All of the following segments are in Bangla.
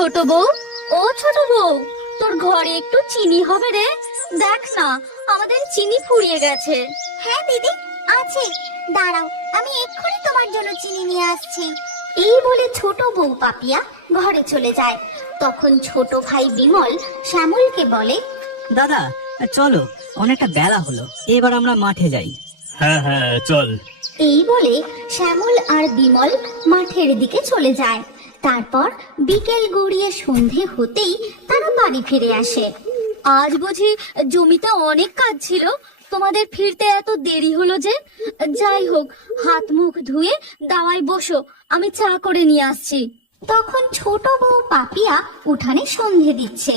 ছোট বউ, ও ছোট বউ, তোর ঘরে একটু চিনি হবে রে? দেখ না, আমাদের চিনি ফুরিয়ে গেছে। হ্যাঁ দিদি, আছে, দাঁড়াও, আমি এক্ষুনি তোমার জন্য চিনি নিয়ে আসছি। এই বলে ছোট বউ পাপিয়া ঘরে চলে যায়। তখন ছোট ভাই বিমল শ্যামলকে বলে, দাদা চলো, অনেকটা বেলা হলো, এবার আমরা মাঠে যাই। হ্যাঁ হ্যাঁ চল। এই বলে শ্যামল আর বিমল মাঠের দিকে চলে যায়। তারপর বিকেল গড়িয়ে সন্ধে হতেই তারা বাড়ি ফিরে আসে। আজ বুঝি জমিতে অনেক কাজ ছিল, তোমাদের ফিরতে এত দেরি হলো যে? যাই হোক, হাত মুখ ধুয়ে দাওয়ায় বসো, আমি চা করে নিয়ে আসছি। তখন ছোট বউ পাপিয়া উঠানে সন্ধে দিচ্ছে।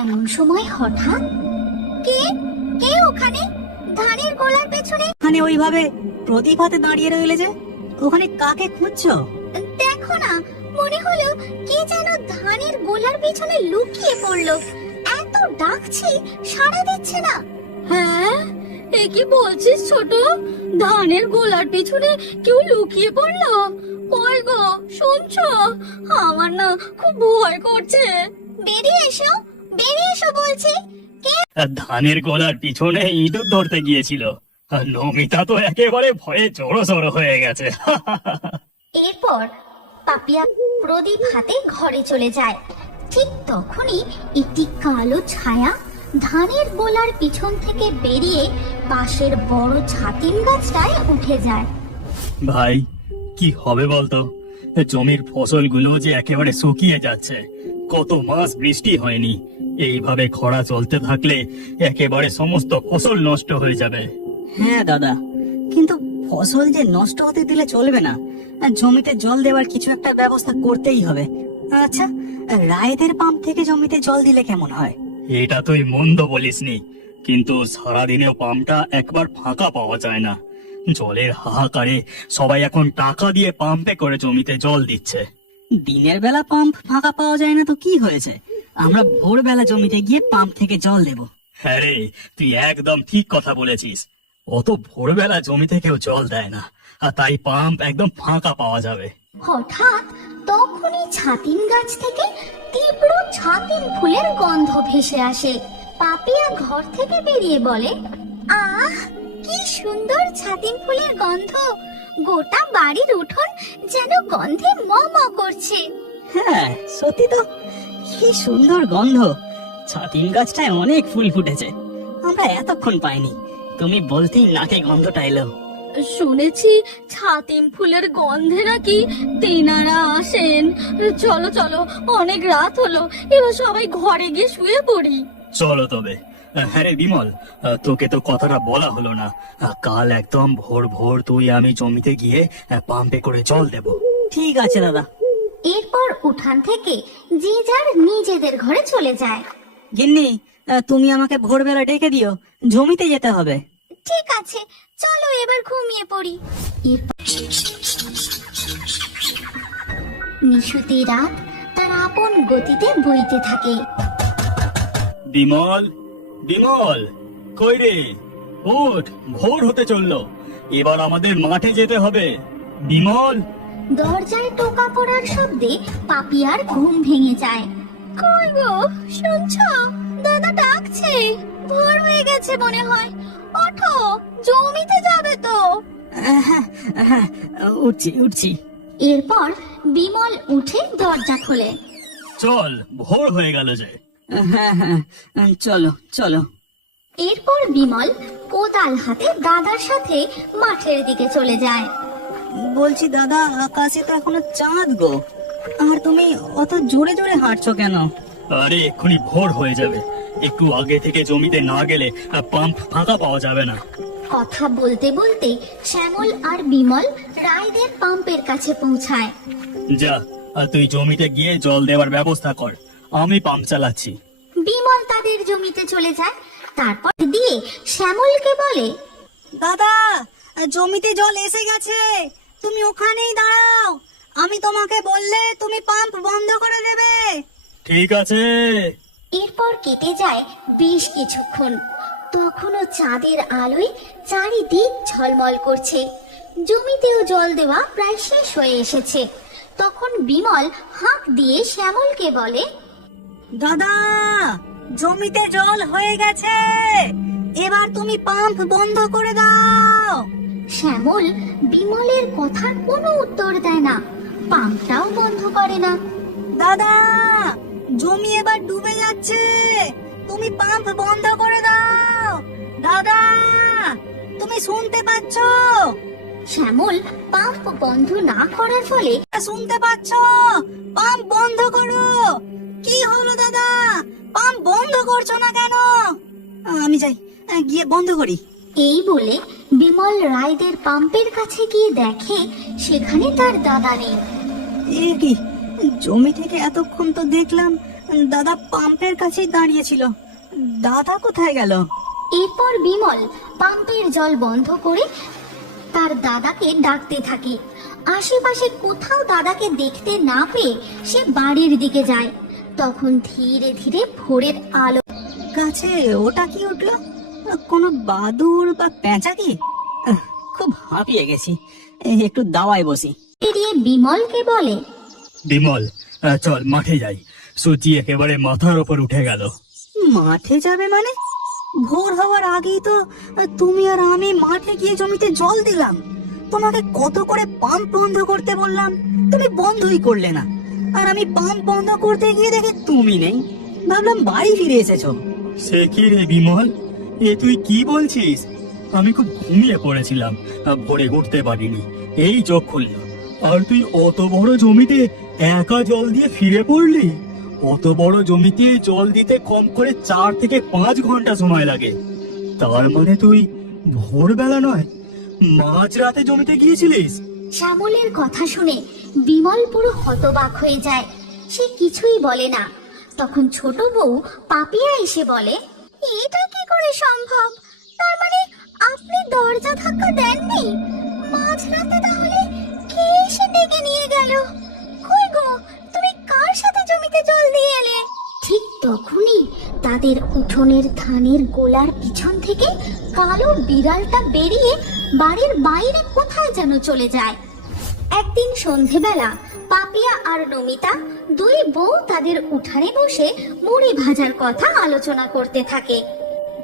এমন সময় হঠাৎ, কে কে ওখানে ধানের গোলার পেছনে? ওখানে ওইভাবে প্রদীপ হাতে দাঁড়িয়ে রইলে যে, ওখানে কাকে খুঁজছো? দেখো না, মনে হলো কে যেন ধানের গোলার পেছনে লুকিয়ে পড়লো। এত ডাকছি, সাড়া দিচ্ছে না। হ্যাঁ, এ কি বলছিস ছোট? ধানের গোলার পিছনে কেউ লুকিয়ে পড়লো? কই গো, শুনছো? আমার না খুব ভয় করছে। বেরিয়ে এসো, বেরিয়ে এসো বলছি। ধানের গোলার পিছনে ইঁদুর ধরতে গিয়েছিল। আর নমিতা তো একেবারে ভয়ে জড়ো হয়ে গেছে। এরপর পাপিয়া প্রদীপ হাতে ঘরে চলে যায়। ঠিক তখনই একটি কালো ছায়া ধানের গোলার পিছন থেকে বেরিয়ে পাশের বড় ছাতিম গাছটায় উঠে যায়। ভাই, কি হবে বলতো? জমির ফসলগুলো যে একেবারে শুকিয়ে যাচ্ছে, কত মাস বৃষ্টি হয়নি। এইভাবে খরা চলতে থাকলে একেবারে সমস্ত ফসল নষ্ট হয়ে যাবে। হ্যাঁ দাদা, কিন্তু ফসল যে নষ্ট হতে দিলে চলবে না, জমিতে জল দেওয়ার কিছু একটা ব্যবস্থা করতেই হবে। আচ্ছা, রায়েদের পাম্প থেকে জমিতে জল দিলে কেমন হয়? এটা তুই মন্দ বলিসনি, কিন্তু সারাদিনেও পাম্পটা একবার ফাঁকা পাওয়া যায় না। জলের হাহাকারে সবাই এখন টাকা দিয়ে পাম্পে করে জমিতে জল দিচ্ছে। দিনের বেলা পাম্প ফাঁকা পাওয়া যায় না তো কি হয়েছে, আমরা ভোরবেলা জমিতে গিয়ে পাম্প থেকে জল দেব। হ্যাঁ রে, তুই একদম ঠিক কথা বলেছিস। অত ভোরবেলা জমিতে কেউ জল দেয় না, আর তাই পাম্প একদম ফাঁকা পাওয়া যাবে। হঠাৎ তখনই ছাতিম গাছ থেকে তীব্র ছাতিম ফুলের গন্ধ ভেসে আসে। পাপিয়া ঘর থেকে বেরিয়ে বলে, আহ, কি সুন্দর ছাতিম ফুলের গন্ধ! গোটা বাড়ির উঠোন যেন গন্ধে ম ম করছে। হ্যাঁ সত্যি তো, কি সুন্দর গন্ধ। ছাতিম গাছটায় অনেক ফুল ফুটেছে, আমরা এতক্ষণ পাইনি, তুমি বলতেই নাকে গন্ধটা এলো। শুনেছি ছাতিম ফুলের গন্ধে নাকি তেনারা আসেন। চলো চলো, অনেক রাত হলো, এবার সবাই ঘরে গিয়ে শুয়ে পড়ি। চলো তবে। হ্যাঁ রে বিমল, তোকে তো কথাটা বলা হলো না। কাল একদম ভোর ভোর তুই আমি জমিতে গিয়ে পাম্পে করে জল দেব। ঠিক আছে দাদা। এরপর উঠান থেকে যে যার নিজেদের ঘরে চলে যায়। গিন্নি, তুমি আমাকে ভোরবেলা ডেকে দিও, জমিতে যেতে হবে। ঠিক আছে, চলো এবার ঘুমিয়ে পড়ি। নিশুতি রাত তার আপন গতিতে বইতে থাকে। বিমল, বিমল, কই রে? ওঠ, ভোর হতে চললো, এবার আমাদের মাঠে যেতে হবে। বিমল! দরজায় টোকা পড়ার শব্দে পাপিয়ার ঘুম ভেঙে যায়। কই গো, শুনছো? দাদা ডাকছে, ভোর হয়ে গেছে মনে হয়। ওঠো, জমিতে যাবে তো। হ্যাঁ হ্যাঁ, উঠছি উঠছি। এরপর বিমল উঠে দরজা খোলে। চল, ভোর হয়ে গেল যে। হ্যাঁ হ্যাঁ, চলো চলো। এরপর বিমল কোদাল হাতে দাদার সাথে মাঠের দিকে চলে যায়। বলছি দাদা, আকাশে তো এখনো চাঁদ গো, আর তুমি অত জোরে জোরে হাঁটছো কেন? আরে এক্ষুনি ভোর হয়ে যাবে, একটু আগে থেকে জমিতে না গেলে পাম্প ফাঁকা পাওয়া যাবে না। কথা বলতে বলতে শ্যামল আর বিমল রায়দের পাম্পের কাছে পৌঁছায়। যা, তুই জমিতে গিয়ে জল দেওয়ার ব্যবস্থা কর, আমি পাম্প চালাচ্ছি। বিমল তাদের জমিতে চলে যায়। তারপর দিয়ে শ্যামলকে বলে, দাদা, জমিতে জল এসে গেছে, তুমি ওখানেই দাঁড়াও, আমি তোমাকে বললে তুমি পাম্প বন্ধ করে দেবে। ঠিক আছে। এরপর কেটে যায় বেশ কিছুক্ষণ। তখনও চাঁদের আলোয় চারিদিক ঝলমল করছে। জমিতেও জল দেওয়া প্রায় শেষ হয়ে এসেছে। তখন বিমল হাঁক দিয়ে শ্যামলকে বলে, দাদা, জমিতে জল হয়ে গেছে, এবার তুমি পাম্প বন্ধ করে দাও। শ্যামল বিমলের কথার কোনো উত্তর দেয় না, পাম্পটাও বন্ধ করে না। দাদা, জমি এবার ডুবে যাচ্ছে, তুমি পাম্প বন্ধ করে দাও। দাদা, তুমি শুনতে পাচ্ছ? শ্যামল পাম্প বন্ধ না করার ফলে শুনতে পাচ্ছ? পাম্প বন্ধ করো। কি হলো দাদা, পাম্প বন্ধ করছো না কেন? আমি যাই, গিয়ে বন্ধ করি। এই বলে বিমল রায়দের পাম্পের কাছে গিয়ে দেখে সেখানে তার দাদা নেই। এ কি, জমি থেকে এতক্ষণ তো দেখলাম দাদা পাম্পের কাছেই দাঁড়িয়েছিল, দাদা কোথায় গেল? এরপর বিমল পাম্পের জল বন্ধ করে তার দাদাকে ডাকতে থাকে। আশেপাশে কোথাও দাদাকে দেখতে না পেয়ে সে বাড়ির দিকে যায়। তখন ধীরে ধীরে ভোরের আলো গাছে ওটা কি উঠলো? কোনো বাদুড় বা পেঁচা কি? খুব হাঁপিয়ে গেছি, একটু দাওয়ায় বসি। পেরিয়ে বিমলকে বলে, বিমল, চল মাঠে যাই, সূর্য একেবারে মাথার ওপর উঠে গেল। মাঠে যাবে মানে? ভোর হওয়ার আগেই তো তুমি আর আমি মাঠে গিয়ে জমিতে জল দিলাম। তোমাকে কত করে পাম্প বন্ধ করতে বললাম, তুমি বন্ধই করলে না। আর আমি পাম্প বন্ধ করতে গিয়ে দেখি তুমি নেই, ভাবলাম বাড়ি ফিরে এসেছো। সে কি রে বিমল, এ তুই কি বলছিস? আমি খুব ঘুমিয়ে পড়েছিলাম, ভোরে উঠতে পারিনি, এই চোখ খুললো, আর তুই অত বড় জমিতে একা জল দিয়ে ফিরে পড়লি? অত বড় জমিতে জল দিতে কম করে 4 থেকে 5 ঘন্টা সময় লাগে। তার মানে তুই ভোরবেলা নয়, মাঝরাতে জমিতে গিয়েছিলিস? শ্যামলের কথা শুনে বিমল পুরো হতবাক হয়ে যায়। সে কিছুই বলে না। তখন ছোট বউ পাপিয়া এসে বলে, এটা কি করে সম্ভব? তার মানে আপনি দরজা ধাক্কা দেননি? মাঝরাতে তাহলে কে এসে ডেকে নিয়ে গেল? কই গো, তুমি কার সাথে জমিতে জল দিয়ে এলে? ঠিক তখনই তাদের উঠোনের ধানের গোলার পিছন থেকে কালো বিড়ালটা বেরিয়ে বাড়ির বাইরে কোথায় যেন চলে যায়। একদিন সন্ধেবেলা পাপিয়া আর নমিতা দুই বউ তাদের উঠানে বসে মুড়ি ভাজার কথা আলোচনা করতে থাকে।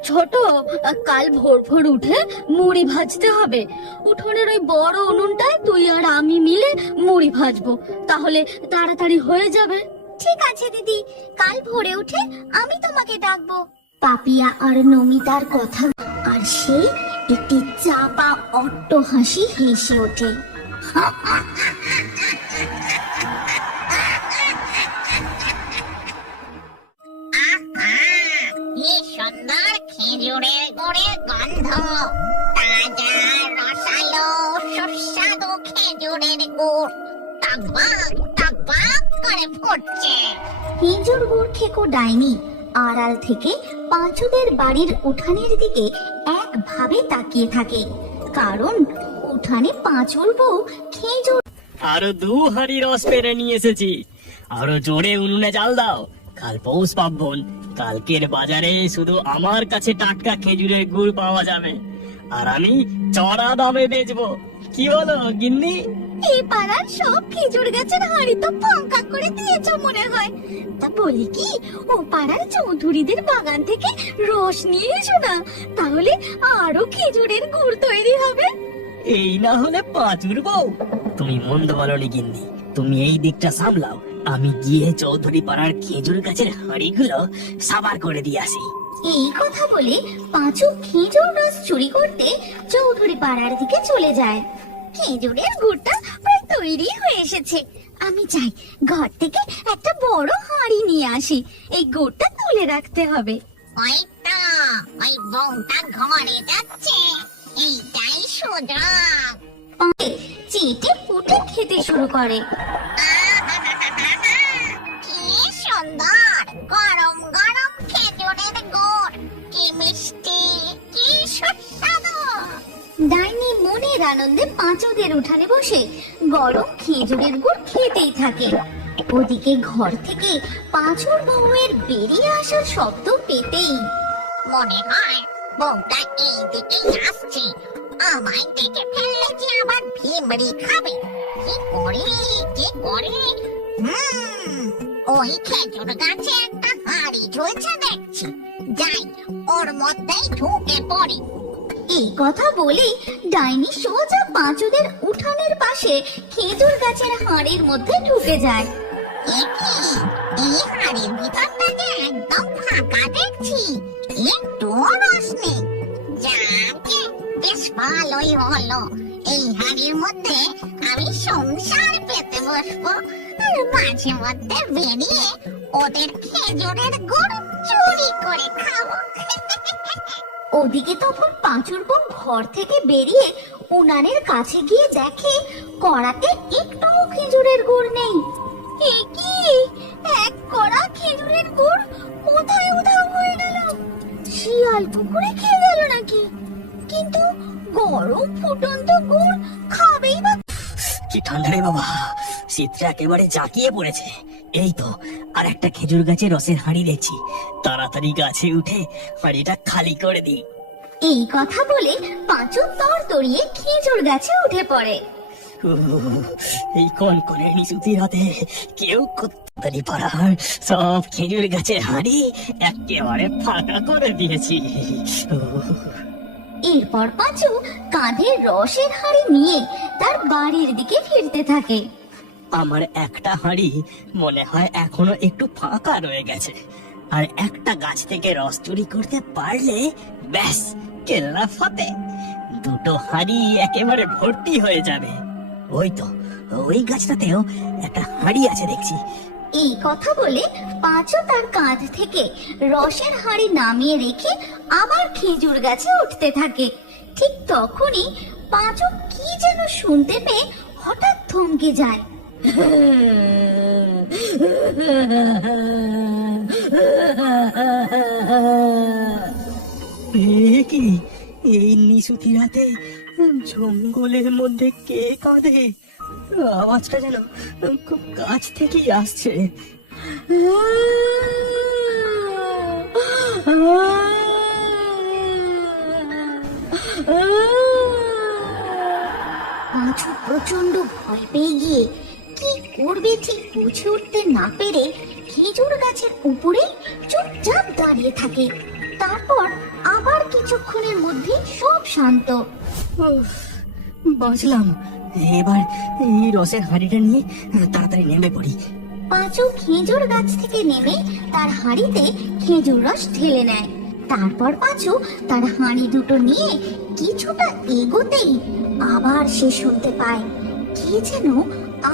ছোট, কাল ভোর ভোর উঠে মুড়ি ভাজতে হবে। উঠোনের ওই বড় উনুনটায় তুই আর আমি মিলে মুড়ি ভাজবো, তাহলে তাড়াতাড়ি হয়ে যাবে। ঠিক আছে দিদি, কাল ভোরে উঠে আমি তোমাকে ডাকবো। পাপিয়া আর নমিতার কথা আর সে একটি চাপা অট্ট হাসি হেসে ওঠে। কি সুন্দর খেজুরের গুড়ের গন্ধ! তাজা রসালো সুস্বাদু খেজুরের গুড় টকবক টকবক করে ফুটছে। খেজুর গুড় খেকো ডাইনি আড়াল থেকে পাঁচুদের বাড়ির উঠানের দিকে একভাবে তাকিয়ে থাকে, কারণ উঠানে পাঁচুর বউ খেজুর আরো 2 হাঁড়ি রস পেরে নিয়ে এসেছি, আরো জোরে উনুনে জাল দাও। কাল পৌষ পার্বণ, কালকের বাজারে শুধু আমার কাছে টাটকা খেজুরের গুড় পাওয়া যাবে, আর আমি চড়া দামে বেচবো। কি বলো গিন্নি? এই পাড়ার সব খেজুর গাছের হাঁড়ি তো ফাঁকা করে দিয়েছো মনে হয়। তা বলি কি, ও পাড়ার চৌধুরীদের বাগান থেকে রস নিয়ে এসো না, তাহলে আরো খেজুরের গুড় তৈরি হবে। এই না হলে পাঁচুর বউ। তুমি মন্দ বলনি গিন্নি, তুমি এই দিকটা সামলাও, আমি গিয়ে চৌধুরী পাড়ার খেজুর গাছের হাঁড়িগুলো সাবার করে দিয়ে আসি। এই কথা বলে পাঁচু খেজুর রস চুরি করতে চৌধুরী পাড়ার দিকে চলে যায়। খেজুরের গুড়টা প্রায় তৈরি হয়ে এসেছে। আমি যাই, ঘর থেকে একটা বড় হাঁড়ি নিয়ে আসি। এই গুড়টা তুলে রাখতে হবে। ওই তো, ওই বউটা ঘরে যাচ্ছে, এইটাই সুযোগ। পাঁচে চেটে পুটে খেতে শুরু করে। কি সুন্দর গরম গরম খেজুরের গুড়! কি মিষ্টি, কি সুস্বাদু! ডাইনি মনের আনন্দে পাঁচুদের উঠানে বসে গরম খেজুরের গুড় খেতেই থাকে। ওদিকে ঘর থেকে পাঁচুর বউয়ের বেরিয়ে আসার শব্দ পেতেই মনে হয় বউটা এই দিকেই আসছে। আমায় দেখে ফেললে যে আবার ভিমড়ি খাবে। কি করে কি করে ওই খেজুর গাছে একটা হাঁড়ি ঝুলছে দেখছি, যাই ওর মধ্যেই ঢুকে পড়ি। এই কথা বলে ডাইনি সোজা পাঁচুদের উঠানের পাশে খেজুর গাছের হাড়ির মধ্যে ঢুকে যায়। এ কি, এই হাঁড়ির ভিতরটা যে একদম ফাঁকা দেখছি, একটু রস নেই। যাকে বেশ ভালোই হলো, এই হাঁড়ির মধ্যে আমি সংসার পেতে বসবো, আর মাঝে মধ্যে বেরিয়ে ওদের খেজুরের গুড় চুরি করে খাবো। ওদিকে তখন পাঁচুর বোন ঘর থেকে বেরিয়ে উনানের কাছে গিয়ে দেখে কড়াতে একটুও খেজুরের গুড় নেই। এ কি, এক কড়া খেজুরের গুড় কোথায় উধাও হয়ে গেল? শিয়াল পুকুরে খেয়ে গেল নাকি? কিন্তু গরম ফুটন্ত গুড় খাবেই বা। কি ঠান্ডা রে বাবা, শীতটা একেবারে জাঁকিয়ে পড়েছে। এই তো আর একটা খেজুর গাছে রসের হাঁড়ি দেখছি, তাড়াতাড়ি গাছে উঠে হাঁড়িটা খালি করে দিই। এই কথা বলে পাঁচু তড়িয়ে খেজুর গাছে উঠে পড়ে। এই কনকনে নিশুতি রাতে কেউ কোত্তারি পাড়ার সব খেজুর গাছের হাঁড়ি একেবারে ফাঁকা করে দিয়েছি। এরপর পাঁচু কাঁধে রসের হাঁড়ি নিয়ে তার বাড়ির দিকে ফিরতে থাকে। আমার একটা হাঁড়ি মনে হয় এখনো একটু ফাঁকা রয়ে গেছে, আর একটা গাছ থেকে রস চুরি করতে পারলে ব্যাস কেল্লা ফতে। দুটো হাঁড়ি একেবারে ভর্তি হয়ে যাবে। ওই তো ওই গাছটাতেও একটা হাঁড়ি আছে দেখছি। এই কথা বলে পাঁচু তার কাঁধ থেকে রসের হাঁড়ি নামিয়ে রেখে আবার খেজুর গাছে উঠতে থাকে। ঠিক তখনই পাঁচু কি যেন শুনতে পেয়ে হঠাৎ থমকে যায়। এ কি, এই নিশুতি রাতে জঙ্গলের মধ্যে কে কাঁদে? আওয়াজটা যেন খুব কাছ থেকেই আসছে। পাঁচু প্রচন্ড ভয় পেয়ে গিয়ে কি করবে ঠিক বুঝে উঠতে না পেরে খেজুর গাছের উপরে চুপচাপ দাঁড়িয়ে থাকে। তারপর আবার কিছুক্ষণের মধ্যে সব শান্ত। উফ, বাঁচলাম। এবার এই রসের হাঁড়িটা নিয়ে তাড়াতাড়ি নেমে পড়ি। পাঁচু খেজুর গাছ থেকে নেমে তার হাঁড়িতে খেজুর রস ঢেলে নেয়। তারপর পাঁচু তার হাঁড়ি দুটো নিয়ে কিছুটা এগোতেই আবার সে শুনতে পায় কে যেন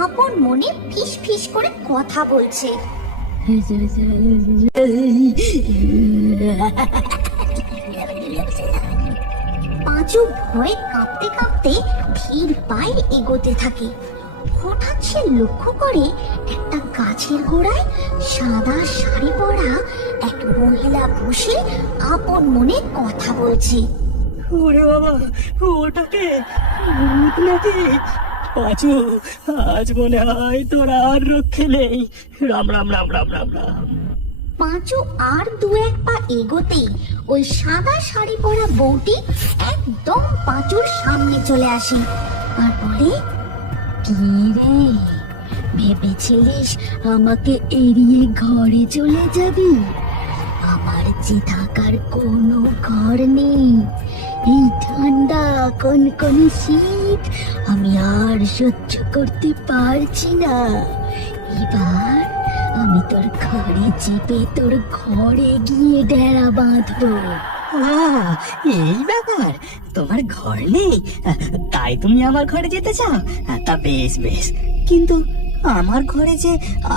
আপন মনে ফিস ফিস করে কথা বলছে। পাঁচু ভয়ে কাঁপতে কাঁপতে ধীর পায়ে এগোতে থাকে। হঠাৎ সে লক্ষ্য করে একটা গাছের গোড়ায় সাদা শাড়ি পরা এক মহিলা বসে আপন মনে কথা বলছে। ওরে বাবা, ওটাকে ভূত নাকি? পাঁচু, আজ মনে হয় তোর আর রক্ষে নেই। রাম রাম রাম রাম রাম রাম। পাঁচু আর দু এক পা এগোতেই ওই সাদা শাড়ি পরা বউটি একদম পাঁচুর সামনে চলে আসে আর বলে, কি রে, ভেবেছিলিস আমাকে এড়িয়ে ঘরে চলে যাবি? আমার যে থাকার কোনো ঘর নেই। এই ঠান্ডা কনকনে শীত আমি আর সহ্য করতে পারছি না। এবার আমি তোর ঘরে চেপে তোর ঘরে গিয়ে ডেরা বাঁধবো। এই ব্যাপার, তোমার ঘর নেই তাই তুমি আমার ঘরে যেতে চাও? তা বেশ বেশ, কিন্তু আমার ঘরে যে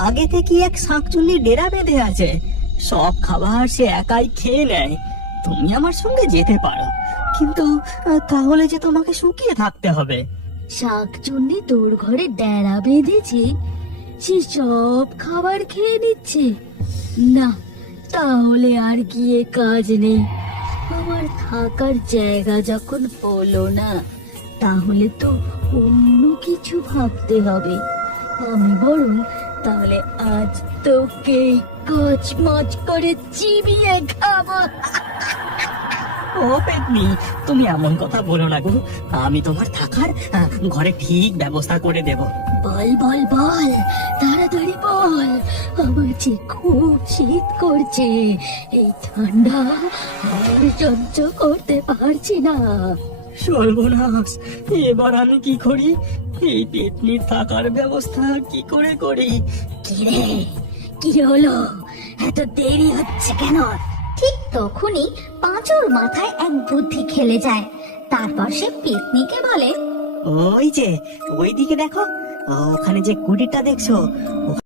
আগে থেকে এক শাঁকচুন্নি ডেরা বেঁধে আছে, সব খাবার সে একাই খেয়ে নেয়। তুমি আমার সঙ্গে যেতে পারো, কিন্তু তাহলে যে তোমাকে শুকিয়ে থাকতে হবে। শাকচুন্নি তোর ঘরে ডেরা বেঁধেছে, সে সব খাবার খেয়ে নিচ্ছে? না, তাহলে আর গিয়ে কাজ নেই। আমার থাকার জায়গা যখন হলো না, তাহলে তো অন্য কিছু ভাবতে হবে। আমি বরং তাহলে আজ তোকে কচমচ করে চিবিয়ে খাবো। ও পেতনি, তুমি এমন কথা বলো না গো। আমি তোমার থাকার ঘরে ঠিক ব্যবস্থা করে দেব। বল বল বল, তাড়াতাড়ি বল, আমার যে খুব শীত করছে, এই ঠান্ডা আর সহ্য করতে পারছি না। সর্বনাশ, এবার আমি কি করি? এই পেতনির থাকার ব্যবস্থা কি করে করি? কিরে, কি হলো? এত দেরি হচ্ছে কেন? ঠিক তখনই পাঁচুর মাথায় এক বুদ্ধি খেলে যায়। তারপর সে পেতনিকে বলে, ওই যে ওইদিকে দেখো, ওখানে যে কুটিরটা দেখছো,